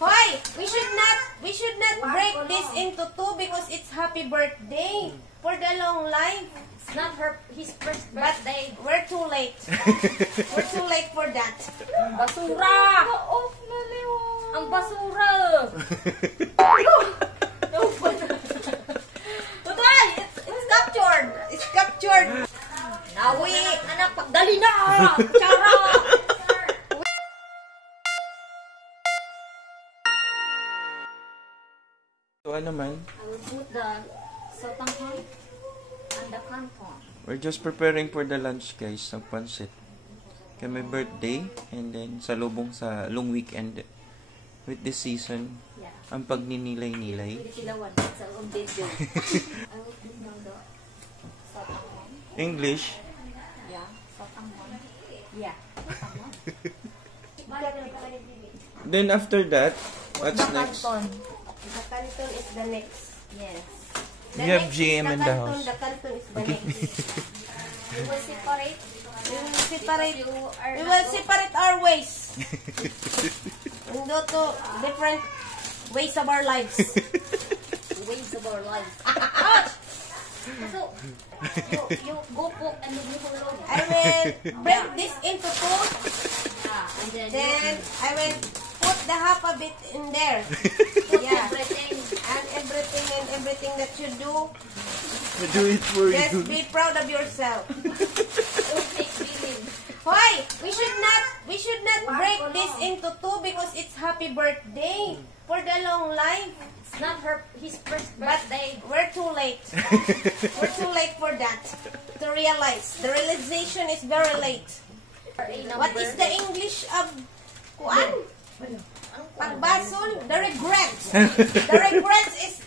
Hoy, we should not break this into two because it's happy birthday for the long life. It's not his first birthday. But we're too late. We're too late for that. Basura! Off na liwan. Ang basura! Tutoy! It's captured! It's captured! Nawi! Anak, pagdali na! Chara! So ano man? I will put the sotanghon and the canton. We're just preparing for the lunch guys, ng pansit. Kaya may birthday and then salubong sa long weekend with this season. Yeah. Ang pagninilay-nilay. Pwede sila one sa own video. I will put now the sotanghon. English. Yeah, sotanghon. Yeah, sotanghon. Then after that, what's The next? canton. The canton is the next. Yes. We have GM in the house. The canton is the next. We will separate. We will separate our ways. And go to different ways of our lives. Ways of our life. So, you go poke and then you follow. I will break this into two. And Then I will put the half of it in there. Yeah. everything. And everything that you do, I do it for just you. be proud of yourself. Don't take feeling. Hoy, we should not break this into two because it's happy birthday for the long life. It's not his first But birthday. we're too late. We're too late for that. To realize. The realization is very late. What is the English of kuan? Pagbasol? The regret. The regret is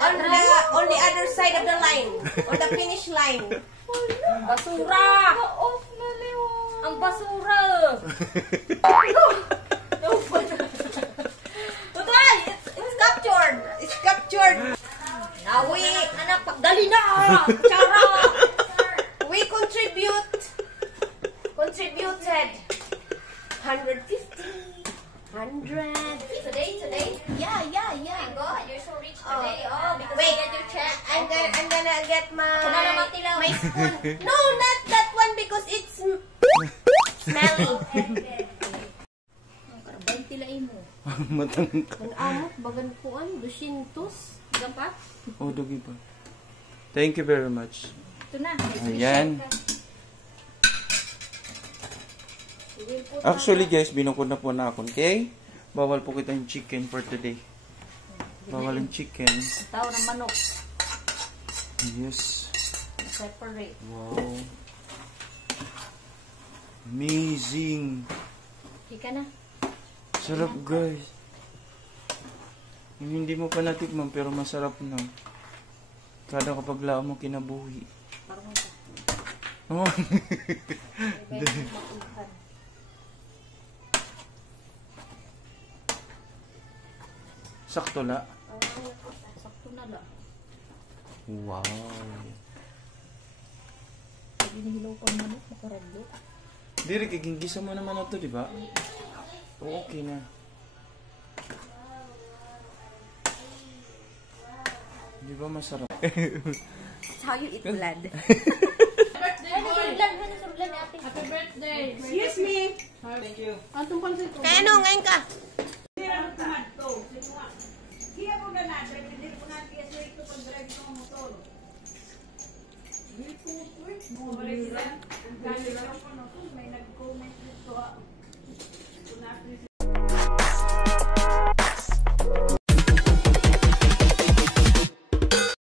on the other side of the line. On the finish line. Basura! Off na liwan. Ang basura! Tutoy! It's captured! It's captured! Nawi! Anak, pagdali na! Chara! We contributed 150, 100. Today? Yeah. My God, you're so rich today. Oh, because Wait, you get your check. I'm gonna get my spoon. No, not that one because it's smelly. Ang karabay tilain mo. Matangka. Ang amot, bagan kuan, 200. Gampat? Oh, dugi pa. Thank you very much. Ito na. Ayan. Actually guys, binukod na po na ako. Okay? Bawal po kita yung chicken for today. Bawal yung chicken. Tao ng manok. Yes. Separate. Wow. Amazing. Ika na. Sarap guys. Yung hindi mo pa natikman pero masarap na. Kada kapag lao mo kinabuhi. Parang ito. Oh. Sakto la. Sakto na lang. Wow. Pag hinihilaw ko ang manok, makarado. Diri, kigingisa mo naman na to, di ba? O, okay na. Di ba masarap? It's how you eat blood. Happy birthday! Excuse me. Thank you. Kaya ano, ngayon ka?